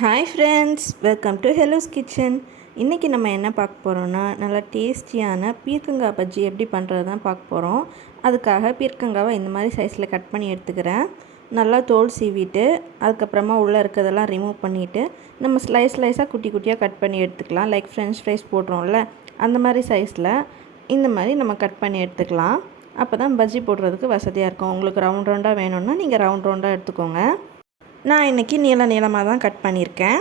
Hi friends welcome to hello's kitchen இன்றைக்கி நம்ம என்ன பார்க்க போகிறோன்னா நல்லா டேஸ்டியான பீர்க்கங்காய் பஜ்ஜி எப்படி பண்ணுறது தான் பார்க்க போகிறோம் அதுக்காக பீர்க்கங்காவை இந்த மாதிரி சைஸில் கட் பண்ணி எடுத்துக்கிறேன். நல்லா தோல் சீவிட்டு அதுக்கப்புறமா உள்ளே இருக்கிறதெல்லாம் ரிமூவ் பண்ணிவிட்டு நம்ம ஸ்லைஸ் ஸ்லைஸாக குட்டி குட்டியாக கட் பண்ணி எடுத்துக்கலாம். லைக் ஃப்ரெஞ்ச் ஃப்ரைஸ் போடுறோம்ல அந்த மாதிரி சைஸில் இந்த மாதிரி நம்ம கட் பண்ணி எடுத்துக்கலாம். அப்போ தான் பஜ்ஜி போடுறதுக்கு வசதியாக இருக்கும். உங்களுக்கு ரவுண்ட் ரவுண்டாக வேணும்னா நீங்கள் ரவுண்ட் ரவுண்டாக எடுத்துக்கோங்க. நான் இன்றைக்கி நீள நீளமாக தான் கட் பண்ணியிருக்கேன்.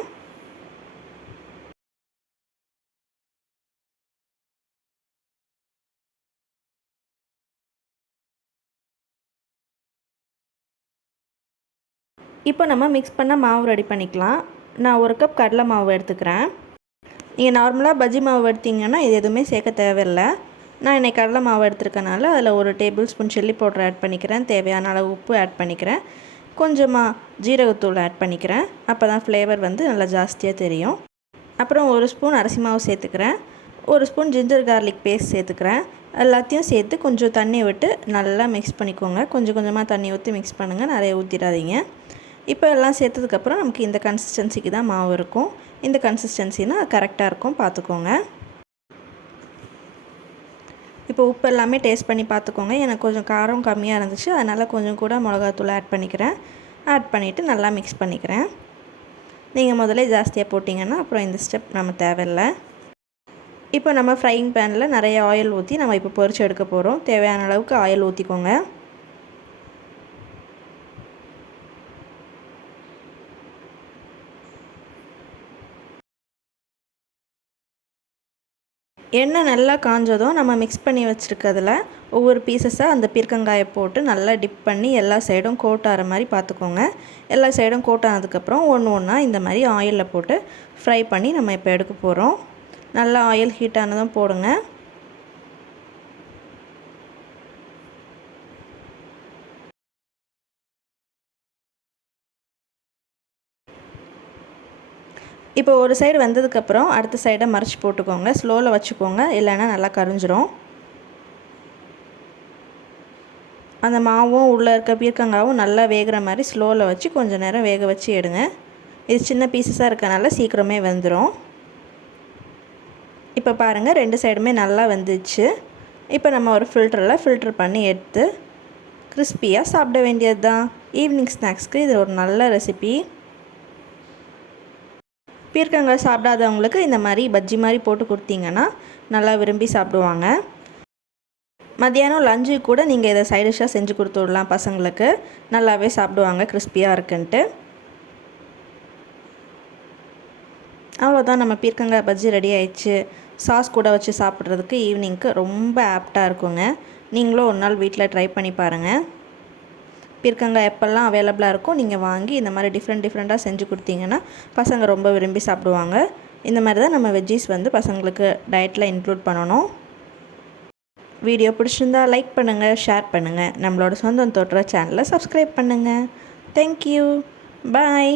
இப்போ நம்ம மிக்ஸ் பண்ண மாவு ரெடி பண்ணிக்கலாம். நான் ஒரு கப் கடலை மாவு எடுத்துக்கிறேன். நீங்கள் நார்மலாக பஜ்ஜி மாவு எடுத்திங்கன்னா இது எதுவுமே சேர்க்க தேவையில்லை. நான் இன்றைக்கி கடலை மாவு எடுத்துருக்கனால அதில் ஒரு table spoon chilli powder add பண்ணிக்கிறேன். தேவையான அளவு உப்பு ஆட் பண்ணிக்கிறேன். கொஞ்சமாக ஜீரகத்தூள் ஆட் பண்ணிக்கிறேன். அப்போ தான் ஃப்ளேவர் வந்து நல்லா ஜாஸ்தியாக தெரியும். அப்புறம் ஒரு ஸ்பூன் அரிசி மாவு சேர்த்துக்கிறேன். ஒரு ஸ்பூன் ஜிஞ்சர் கார்லிக் பேஸ்ட் சேர்த்துக்கிறேன். எல்லாத்தையும் சேர்த்து கொஞ்சம் தண்ணி விட்டு நல்லா மிக்ஸ் பண்ணிக்கோங்க. கொஞ்சம் கொஞ்சமாக தண்ணி ஊற்றி மிக்ஸ் பண்ணுங்கள் நிறைய ஊற்றிடாதீங்க இப்போ எல்லாம் சேர்த்ததுக்கப்புறம் நமக்கு இந்த கன்சிஸ்டன்சிக்கு தான் மாவு இருக்கும். இந்த கன்சிஸ்டன்சினால் கரெக்டாக இருக்கும். பார்த்துக்கோங்க. இப்போ உப்பு எல்லாமே டேஸ்ட் பண்ணி பார்த்துக்கோங்க. எனக்கு கொஞ்சம் காரம் கம்மியாக இருந்துச்சு. அதனால் கொஞ்சம் கூட மிளகாத்தூள் ஆட் பண்ணிக்கிறேன். ஆட் பண்ணிவிட்டு நல்லா மிக்ஸ் பண்ணிக்கிறேன். நீங்கள் முதலே ஜாஸ்தியாக போட்டிங்கன்னா அப்புறம் இந்த ஸ்டெப் நம்ம தேவையில்லை. இப்போ நம்ம ஃப்ரைங் பேனில் நிறைய ஆயில் ஊற்றி நம்ம இப்போ பொரிச்சு எடுக்க போகிறோம் தேவையான அளவுக்கு ஆயில் ஊற்றிக்கோங்க எண்ணெய் நல்லா காஞ்சதும் நம்ம மிக்ஸ் பண்ணி வச்சுருக்கிறதுல ஒவ்வொரு பீசஸாக அந்த பீர்க்கங்காயை போட்டு நல்லா டிப் பண்ணி எல்லா சைடும் கோட் ஆகிற மாதிரி பார்த்துக்கோங்க. எல்லா சைடும் கோட் ஆனதுக்கப்புறம் ஒன்று ஒன்றா இந்த மாதிரி ஆயிலில் போட்டு ஃப்ரை பண்ணி நம்ம இப்போ எடுக்க போகிறோம் நல்லா ஆயில் ஹீட் ஆனதும் போடுங்க. இப்போ ஒரு சைடு வந்ததுக்கப்புறம் அடுத்த சைடை மறைச்சி போட்டுக்கோங்க. ஸ்லோவில் வச்சுக்கோங்க. இல்லைன்னா நல்லா கரைஞ்சிரும். அந்த மாவும் உள்ளே இருக்க பீர்க்கங்காவும் நல்லா வேகிற மாதிரி ஸ்லோவில் வச்சு கொஞ்சம் நேரம் வேக வச்சு எடுங்க. இது சின்ன பீசஸாக இருக்கனால சீக்கிரமே வந்துடும் இப்போ பாருங்கள் ரெண்டு சைடுமே நல்லா வந்துச்சு. இப்போ நம்ம ஒரு ஃபில்டரில் ஃபில்ட்ரு பண்ணி எடுத்து கிறிஸ்பியாக சாப்பிட வேண்டியது தான் ஈவினிங் ஸ்நாக்ஸ்க்கு இது ஒரு நல்ல ரெசிபி பீர்க்கங்காய் சாப்பிடாதவங்களுக்கு இந்த மாதிரி பஜ்ஜி மாதிரி போட்டு கொடுத்தீங்கன்னா நல்லா விரும்பி சாப்பிடுவாங்க. மத்தியானம் லஞ்சு கூட நீங்கள் இதை சைட் டிஷ்ஷாக செஞ்சு கொடுத்து விடலாம் பசங்களுக்கு. நல்லாவே சாப்பிடுவாங்க கிறிஸ்பியாக இருக்குன்ட்டு. அவ்வளோதான் நம்ம பீர்க்கங்காய் பஜ்ஜி ரெடி ஆயிடுச்சு. சாஸ் கூட வச்சு சாப்பிட்றதுக்கு ஈவினிங்க்கு ரொம்ப ஆப்டாக இருக்குங்க. நீங்களும் ஒரு நாள் வீட்டில் ட்ரை பண்ணி பாருங்கள் பீர்க்கங்காய் எப்போல்லாம் அவைலபிளாக இருக்கும் நீங்கள் வாங்கி இந்த மாதிரி டிஃப்ரெண்ட் டிஃப்ரெண்ட்டாக செஞ்சு கொடுத்தீங்கன்னா பசங்க ரொம்ப விரும்பி சாப்பிடுவாங்க. இந்த மாதிரி தான் நம்ம வெஜ்ஜீஸ் வந்து பசங்களுக்கு டயட்டில் இன்க்ளூட் பண்ணணும். வீடியோ பிடிச்சிருந்தா லைக் பண்ணுங்கள் ஷேர் பண்ணுங்கள் நம்மளோட சொந்தம் தோற்ற சேனலை சப்ஸ்கிரைப் பண்ணுங்கள் தேங்க்யூ பாய்